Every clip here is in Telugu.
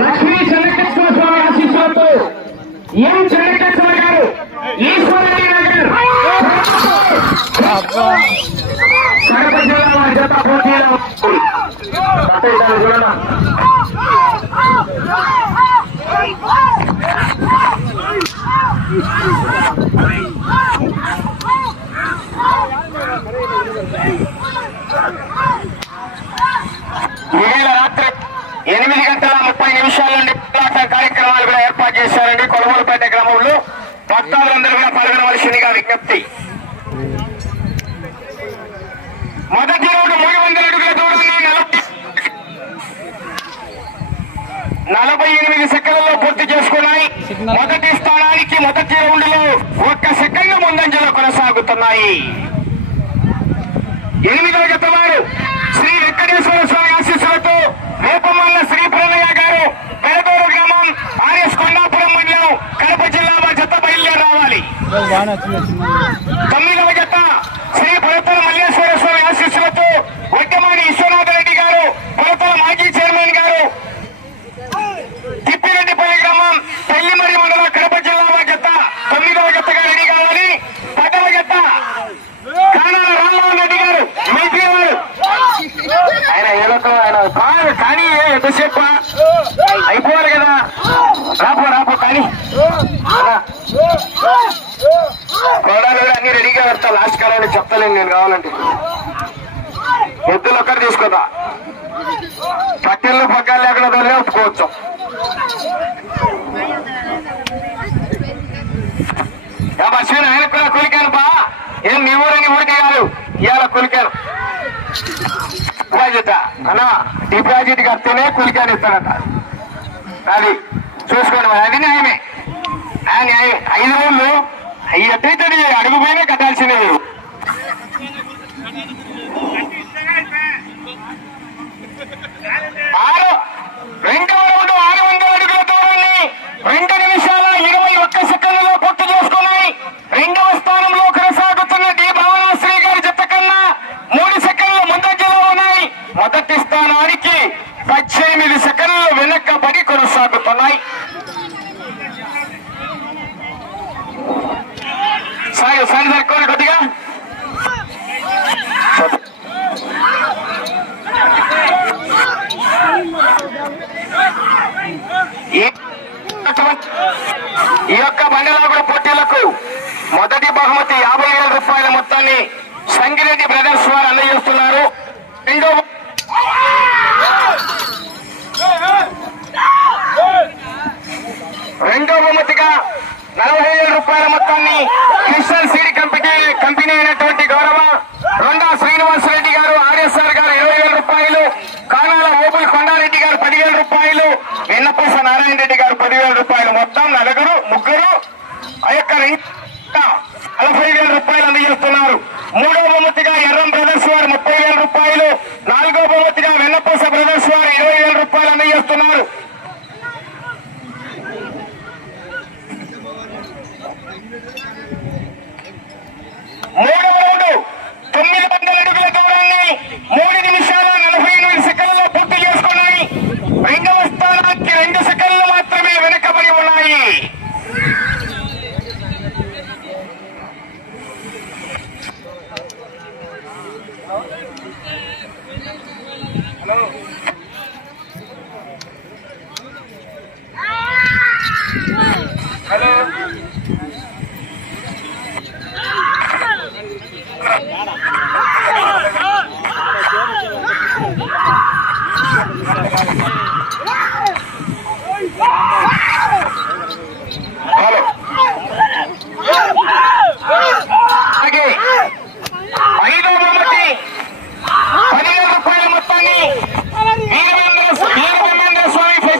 లక్ష్మీ చెన్నకేశ్వర స్వామి ఆశీస్సులతో ఎం చెన్నకేశ్వర గారు ఈశ్వరరెడ్డి నగర్ కడప జిల్లా జత పోటీలో రాత్రి 8:30 నుండి కార్యక్రమాలు కూడా ఏర్పాటు చేశారండి. కొలవలపేట గ్రామంలో భక్తులందరూ కూడా పాల్గొనవలసిందిగా విజ్ఞప్తి. మొదటి రౌండ్ 300 అడుగుల దూరాన్ని 48 సెకండ్లలో పూర్తి చేసుకున్నాయి. మొదటి స్థానానికి మొదటి రౌండ్ లో 1 సెకండ్ ముందంజలో కొనసాగుతున్నాయి. 8వ జత వారు శ్రీ వెంకటేశ్వర స్వామి ఆశీస్సులతో వేపమల్ల శ్రీ ప్రణయ గారు పెరదూరు గ్రామం ఆర్ఎస్ కొండాపురం మండలం కడప జిల్లా జత బయలుదేరి రావాలి. 9వ జత శ్రీ పొలతల మల్లేశ్వర స్వామి ఆశీస్సులతో వడ్డమాని విశ్వనాథరెడ్డి గారు పొలతల మాజీ చైర్మన్ గారు తిప్పిరెడ్డిపల్లి గ్రామం పెళ్లిమరి మండలం కడప జిల్లా జత 9వ జతగా రెడీ కావాలి. 10వ జత కానాల రామ్మోహన్ రెడ్డి గారు మిలిటరీ వారు ఆయన ఏదో ఆయన కాదు కానీ ఎంతసేపు అయిపోవాలి కదా. రాపో కానీ కోడాలు అన్ని రెడీగా పెడతా. లాస్ట్ కాలంలో చెప్తలేను నేను కావాలంటే. ఎద్దులు ఒక్కటి తీసుకుందా పక్కల్లో పక్కలు లేకుండా దొరికే ఒప్పుకోవచ్చు. మర్చిపోయిన ఆయన కూడా కూలికాను బా. ఏం నీ ఊరని ఊరికి కాదు ఇవాళ కూలికాను డిపాజిట్ అన్నా. డిపాజిట్ కడితేనే కూలికాను ఇస్తాడట. అది చూసుకోండి. అది న్యాయమే. ఆ న్యాయం 5 రోజులు ఎట్టయితే అడుగు పోయినా కట్టాల్సిందే. మీరు రెండవ రౌండ్ 600 అడుగుల దూరాన్ని 2 నిమిషాల 21 సెకండ్లలో పూర్తి చేసుకున్నాయి. 2వ స్థానంలో కొనసాగుతున్న డి భావనాశ్రీ గారి జత కన్నా 3 సెకండ్లు ముందంజలో ఉన్నాయి. మొదటి స్థానానికి 18 సెకండ్లు వెనక్కబడి కొనసాగుతున్నాయి. సారి దక్కువ కొద్దిగా ఈ యొక్క బండలాగుడ పోటీలకు మొదటి బహుమతి 50,000 రూపాయల మొత్తాన్ని సంగిరెడ్డి బ్రదర్స్ వారు అందజేస్తున్నారు. రెండో బహుమతిగా 40,000 రూపాయల మొత్తాన్ని క్రిస్టల్ సీడ్ కంపెనీ అయినటువంటి గౌరవ రొండా శ్రీనివాసరెడ్డి గారు ఆర్ఎస్ఆర్ గారు 20,000 రూపాయలు, కానాల ఓబుల్ కొండారెడ్డి గారు 10,000 రూపాయలు, వెన్నపూస నారాయణ రెడ్డి గారు 10,000 రూపాయలు. మొత్తం ముగ్గురు ఆ యొక్క 40,000 రూపాయలు అందజేస్తున్నారు. మూడో బహుమతిగా ఎర్రం బ్రదర్స్ వారు 30,000 రూపాయలు, 4వ బహుమతిగా వెన్నపూస బ్రదర్స్ వారు 20,000 రూపాయలు అందజేస్తున్నారు. మూడవ రౌండ్ 900 అడుగుల దూరాన్ని 3 నిమిషాల 48 సెకండ్లలో పూర్తి చేసుకున్నాయి. 2వ స్థానానికి 2 సెకండ్లు మాత్రమే వెనకబడి ఉన్నాయి. హలో అలాగే 5వ బహుమతి 10,000 రూపాయల మొత్తాన్ని వీరభద్ర స్వామి శ్రీ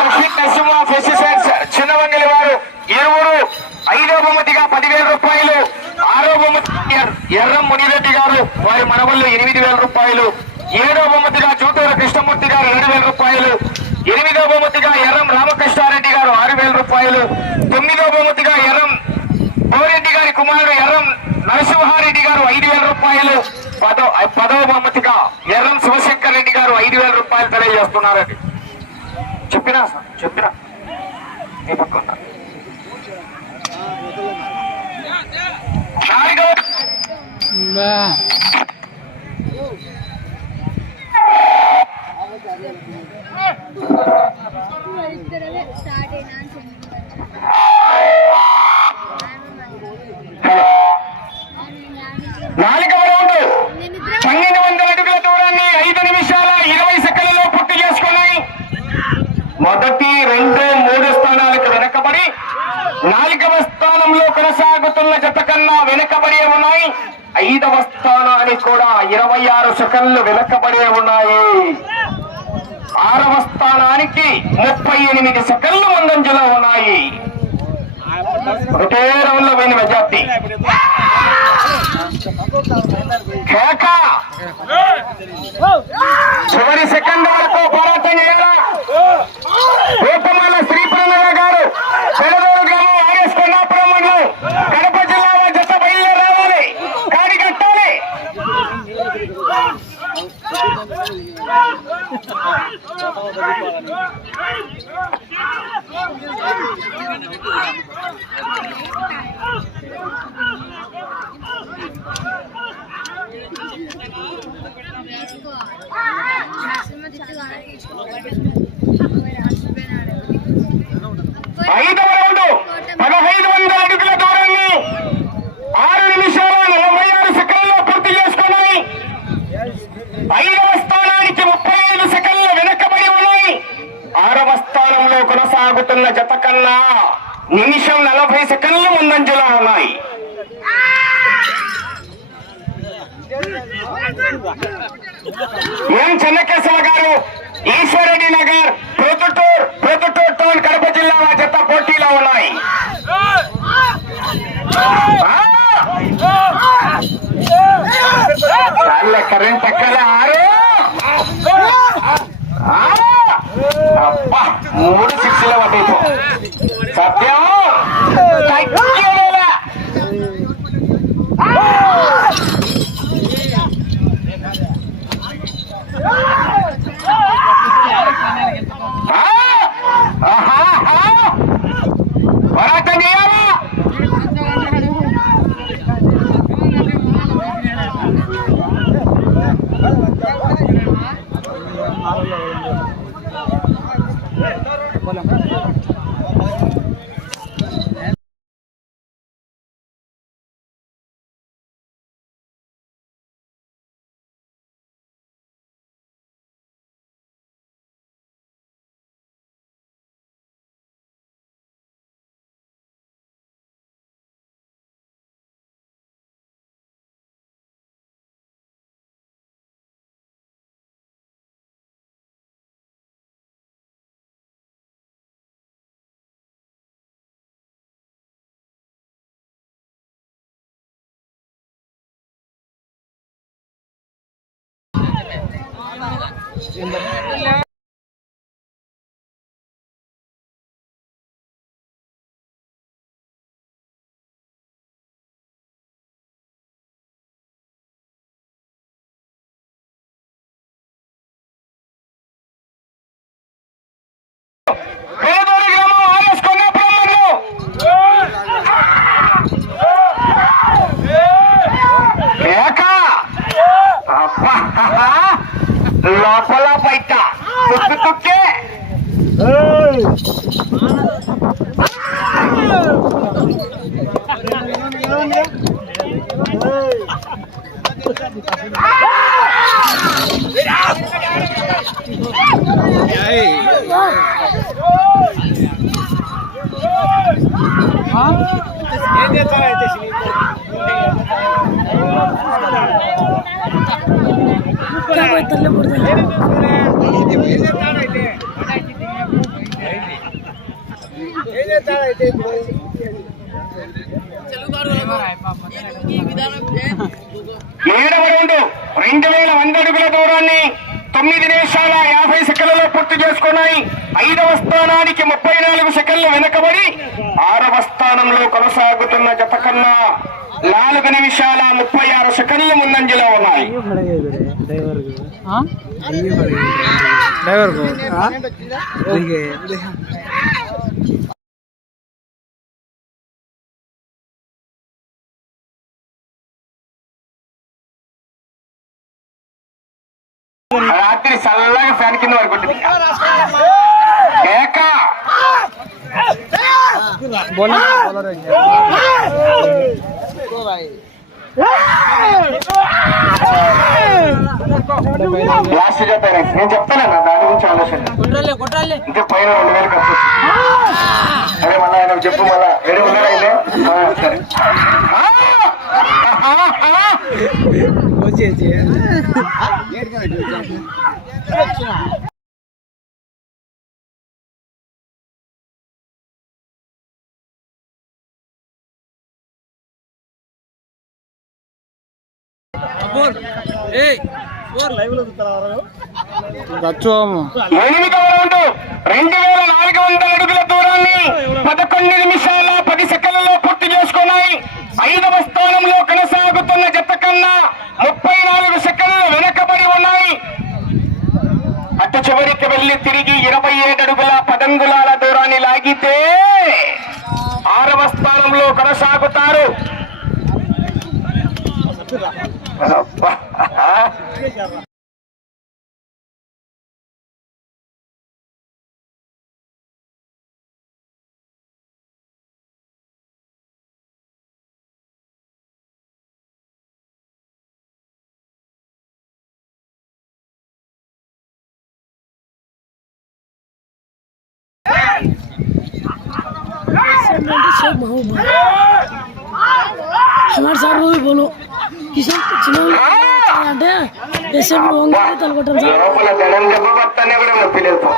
లక్ష్మీ నరసింహ ఫెస్టిసైడ్స్ చిన్నవంగలి వారు ఇరువురు 5వ బహుమతిగా 10,000 రూపాయలు, 6వ బహుమతి ఎర్రం మునిరెడ్డి గారు వారి మనవళ్ళు 8,000 రూపాయలు, 7వ బహుమతిగా చూటూరు కృష్ణమూర్తి గారు 2,000 రూపాయలు, ఐదవ బహుమతిగా ఎర్రం రామకృష్ణారెడ్డి గారు 6,000 రూపాయలు. 9వ బహుమతిగా ఎర్రం గోరెడ్డి గారి కుమారుడు ఎర్రం నరసింహారెడ్డి గారు 5,000 రూపాయలు. 10వ బహుమతిగా ఎర్రం శివశంకర్ రెడ్డి గారు 5,000 రూపాయలు తెలియజేస్తున్నారండి. చెప్పినా నాలుగవ రౌండ్ 1200 అడుగుల దూరాన్ని 5 నిమిషాల 20 సెకండ్లలో పూర్తి చేసుకున్నాయి. మొదటి 2, 3 స్థానాలకు వెనకబడి 4వ స్థానంలో కొనసాగుతున్న జత కన్నా వెనకబడే ఉన్నాయి. 5వ స్థానానికి కూడా 26 సెకండ్లు వెనకబడే ఉన్నాయి. 6వ స్థానానికి 38 సెకండ్లు ముందంజలో ఉన్నాయి. ఒకటే రౌండ్ లో పోయిన మెజార్టీ చివరి సెకండ్ వరకు పోరాటం చేయాలా. రూపమాల శ్రీప్రణ గారు పెదదూరు గ్రామం ఆర్ఎస్ కొండాపురం మండలం కడప జిల్లా జత బయలుదేరి రావాలి. కాడి కట్టాలి. ఐదవ రౌండ్ 1500 అడుగుల దూరాన్ని 6 నిమిషాల 46 సెకండ్లో పూర్తి చేసుకున్నాయి. 5వ స్థానానికి 35 సెకండ్లు వెనకబడి ఉన్నాయి. 6వ స్థానంలో కొనసాగుతున్న జత కన్నా నిమిషం 40 సెకండ్లు ముందంజలో ఉన్నాయి. ఎం చెన్నకేశవ గారు ఈశ్వరెడ్డి నగర్ ప్రొద్దుటూర్ టౌన్ కడప జిల్లా జత పోటీలో ఉన్నాయి. కరెంట్ ఎక్కడ 3 6 పట్టేపు సత్యం పోరాటం చేయాలా. లోపల బయట తుక్కే ఏం చేస్తారా అయితే ఏడవ రౌండ్ 2100 అడుగుల దూరాన్ని 9 నిమిషాల 50 సెకండ్లలో పూర్తి చేసుకున్నాయి. 5వ స్థానానికి 34 సెకండ్లు వెనుకబడి 6వ స్థానంలో కొనసాగుతున్న జత కన్నా 4 నిమిషాల 36 సెకండ్లు ముందంజలో ఉన్నాయి. రాత్రి చల్లగా ఫ్యాన్ కింద పడుకుంటుంది. లాస్ట్ జత నేను చెప్తానన్నా దాని గురించి ఆలోచన ఇంకా పైన 2000 ఖర్చు. అదే మళ్ళా ఆయన చెప్పు మళ్ళా 700 అయితే సరే. ఎనిమిదవ రౌండ్ 2400 అడుగుల దూరాన్ని 11 నిమిషాల 10 సెకండ్లలో పూర్తి చేసుకున్నాయి. 5వ స్థానంలో కొనసాగుతున్న జత కన్నా 34 సెకండ్లు వెనకబడి ఉన్నాయి. అటు చివరికి వెళ్లి తిరిగి 27 అడుగుల 10 అంగుళాల దూరాన్ని లాగితే 6వ స్థానంలో కొనసాగుతారు. हमारे साथ वो भी बोलो किसान అంటే ఎస్ఎం వంగని తలకొట్టం సార్ లోపల జనం చెప్పబట్టనే కూడా నొప్పిలేదు.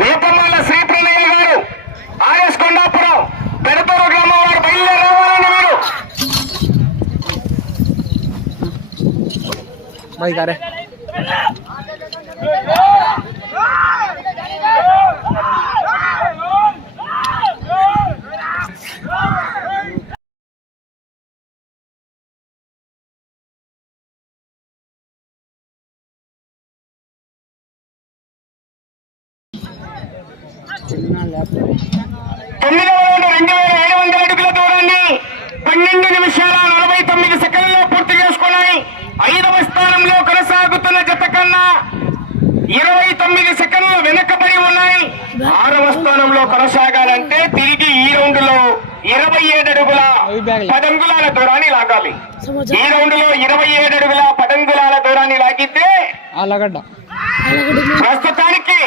దీపమాల శ్రీ ప్రణయ్య గారు ఆర్ఎస్ కొండాపురం పెడతూరు గ్రామం వారు బయలుదేరి రావాలని మీరు भाई करे తొమ్మిదవ రౌండ్ 2700 అడుగుల దూరాన్ని 12 నిమిషాల 49 సెకండ్లలో పూర్తి చేసుకున్నాయి. 5వ స్థానంలో కొనసాగుతున్న జత కన్నా 29 సెకండ్లు వెనకబడి ఉన్నాయి. 6వ స్థానంలో కొనసాగాలంటే తిరిగి ఈ రౌండ్ లో 27 అడుగుల 10 అంగుళాల దూరాన్ని లాగాలి. ఈ రౌండ్ లో 27 అడుగుల 10 అంగుళాల దూరాన్ని లాగితే ప్రస్తుతానికి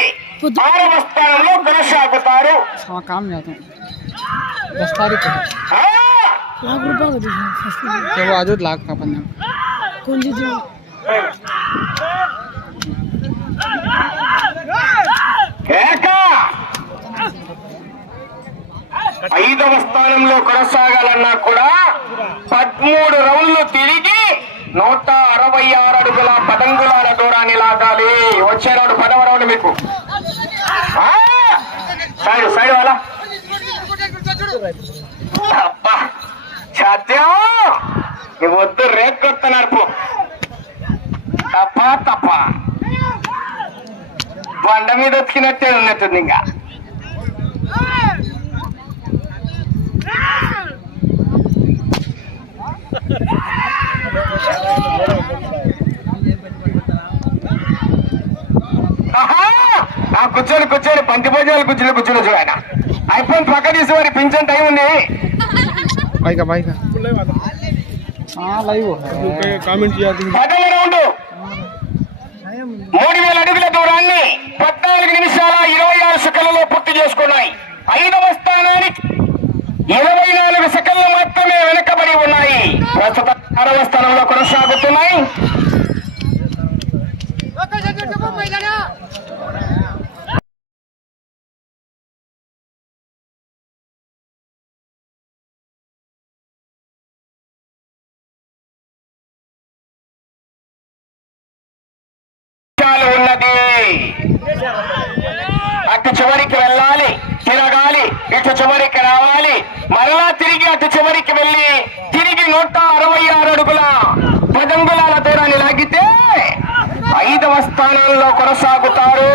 6వ స్థానంలో కొనసాగుతారు. लाख का पन्ना ఐదవ స్థానంలో కొనసాగాలన్నా కూడా 13 రౌండ్లు తిరిగి 166 అడుగుల 10 అంగుళాల దూరాన్ని లాగాలి. వచ్చే రౌండ్ 10వ రౌండ్ మీకు సైడ్ సైడ్ వాళ్ళ సత్యం నీ వద్దు రేట్ కొడుతున్నారు పో తప్ప తప్ప బండ మీద వచ్చినట్టే ఉన్నట్టుంది. ఇంకా కూర్చొని కూర్చొని పంతి భోజనాలు కూర్చొని ఆయన అయిపోయింది. పక్క తీసి వారి పింఛన్ టైం ఉంది. పదవ రౌండ్ 3000 అడుగుల దూరాన్ని 14 నిమిషాల 26 సెకండ్లలో పూర్తి చేసుకున్నాయి. 5వ స్థానానికి 24 సెకండ్లు మాత్రమే వెనుకబడి ఉన్నాయి. ప్రస్తుతం 6వ స్థానంలో కొనసాగుతున్నాయి. నిమిషాలు ఉన్నది. అటు చివరికి వెళ్ళాలి, తిరగాలి, ఇటు చివరికి రావాలి, మరలా తిరిగి అటు చివరికి వెళ్ళి తిరిగి 166 అడుగుల 10 అంగుళాల దూరాన్ని లాగితే 5వ స్థానంలో కొనసాగుతారు.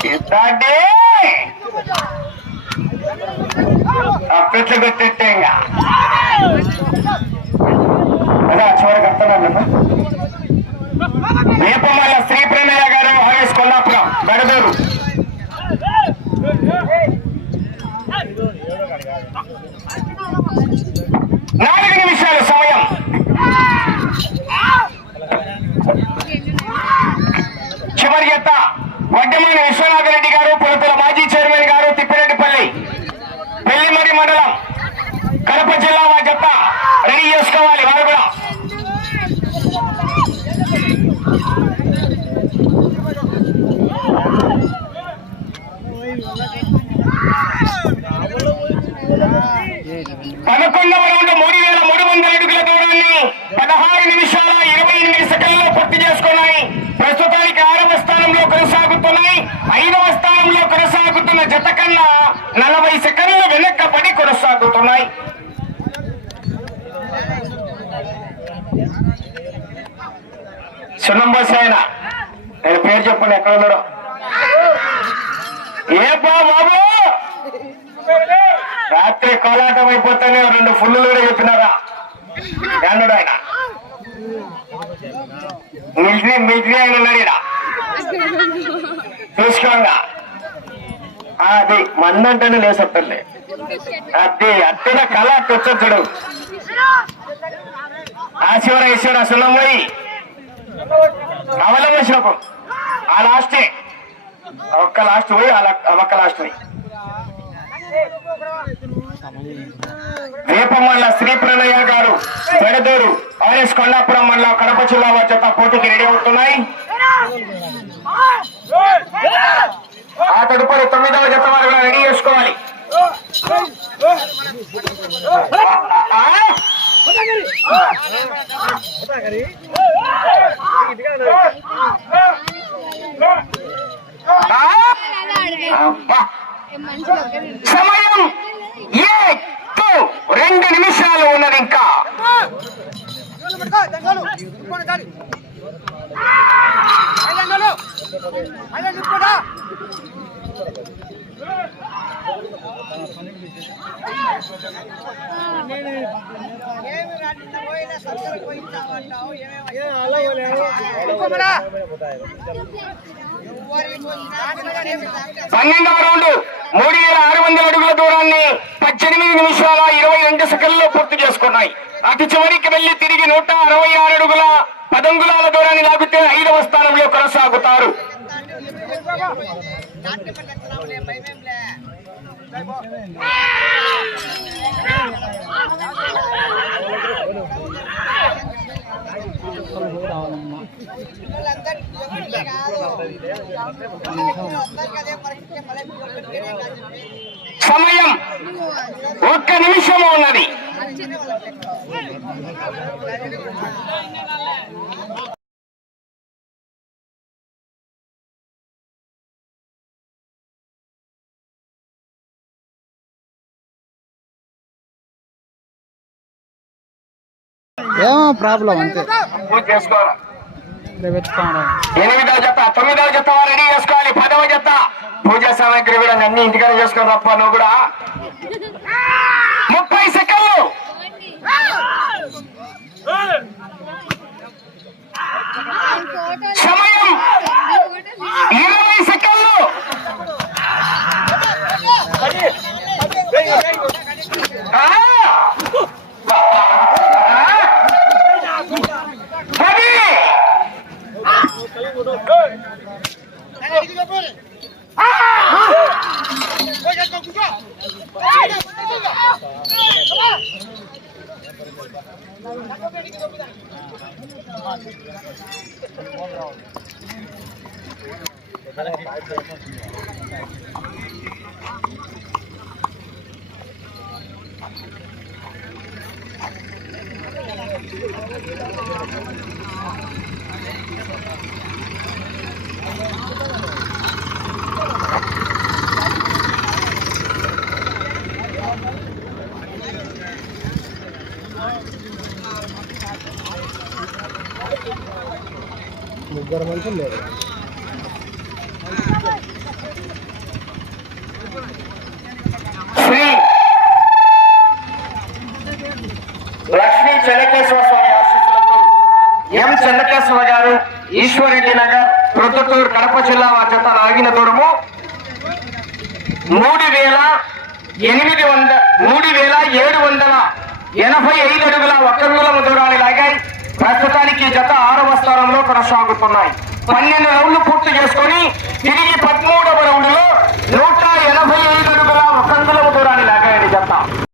సిద్ధాంతి అప్పట్లో పెట్టేట్టే ఇంకా అదే చివరికి వస్తున్నాను. వేపమల్ల శ్రీ ప్రేమయ్య గారు ఆర్ఎస్ కొల్లాపురం బెడదూరు. 4 నిమిషాలు సమయం. చివరి జత వడ్డమాని విశ్వనాథరెడ్డి గారు, పులతుల మాజీ చైర్మన్ గారు, తిప్పిరెడ్డిపల్లి పెళ్లిమరి మండలం కడప జిల్లా వారి జత రెడీ చేసుకోవాలి. వారు కూడా పదకొండవ రౌండ్ 3300 అడుగుల దూరాన్ని 16 నిమిషాల 28 సెకండ్లలో పూర్తి చేసుకున్నాయి. ప్రస్తుతానికి 6వ స్థానంలో కొనసాగుతున్నాయి. 5వ స్థానంలో కొనసాగుతున్న జత కన్నా 40 సెకండ్లు వెనక్కబడి కొనసాగుతున్నాయి. సున్నంబోస్ ఆయన నేను పేరు చెప్పండి, ఎక్కడ ఉన్నాడో. ఏ బాబు రాత్రి కోలాటం అయిపోతేనే 2 ఫుల్లు కూడా చెప్పినారా అన్నాడు ఆయన. మిలిటరీ ఆయన ఉన్నాడు ఈడ చూసుకోంగా. అది మందంటేనే లేసొట్టలే, అది అట్టిన కళ వచ్చాడు. ఆశివర ఈశ్వర సున్నం పోయి అవలం వచ్చినప్పుడు ఆ లాస్టే ఒక్క లాస్ట్ పోయి ఒక్క లాస్ట్ పోయి వేపమల్ల శ్రీ ప్రణయ్య గారు బెడదూరు ఆర్ఎస్ కొండాపురం మండలం కడప జిల్లా వారి జత పోటీకి రెడీ అవుతున్నాయి. ఆ తదుపరి 9వ జత వారు కూడా రెడీ చేసుకోవాలి. సమయం 2 నిమిషాలు ఉన్నది. ఇంకా పన్నెండవ రౌండ్ 3600 అడుగుల దూరాన్ని 18 నిమిషాల 22 సెకండ్లలో పూర్తి చేసుకున్నాయి. అటు చివరికి వెళ్లి తిరిగి 166 అడుగుల 10 అంగుళాల దూరాన్ని లాగితే 5వ స్థానంలో కొనసాగుతారు. సమయం 1 నిమిషం ఉన్నది. ఏమో ప్రాబ్లం అంతే. పూజ చేసుకోవాలి. 8వ జత 9వ జత రెడీ చేసుకోవాలి. 10వ జత పూజా సామాగ్రి కూడా అన్ని ఇంటికాడ చేసుకోవాలి తప్ప. నువ్వు కూడా 30 సెకండ్లు. సమయం 20 సెకండ్లు. ముగ్గురు మనుషులు లేదు. శ్రీ లక్ష్మీ చెన్నకేశ్వర స్వామి ఆశీస్సులతో ఎం చెన్నకేశ్వర గారు ఈశ్వరెడ్డి నగర్ ప్రొద్దుటూరు కడప జిల్లా జత లాగిన దూరము 3,785 అడుగుల 1 అంగుళం దూరాన్ని లాగాయి. ప్రస్తుతానికి జత 6వ స్థానంలో కొనసాగుతున్నాయి. 12 రౌండ్లు పూర్తి చేసుకొని తిరిగి 13వ రౌండ్లో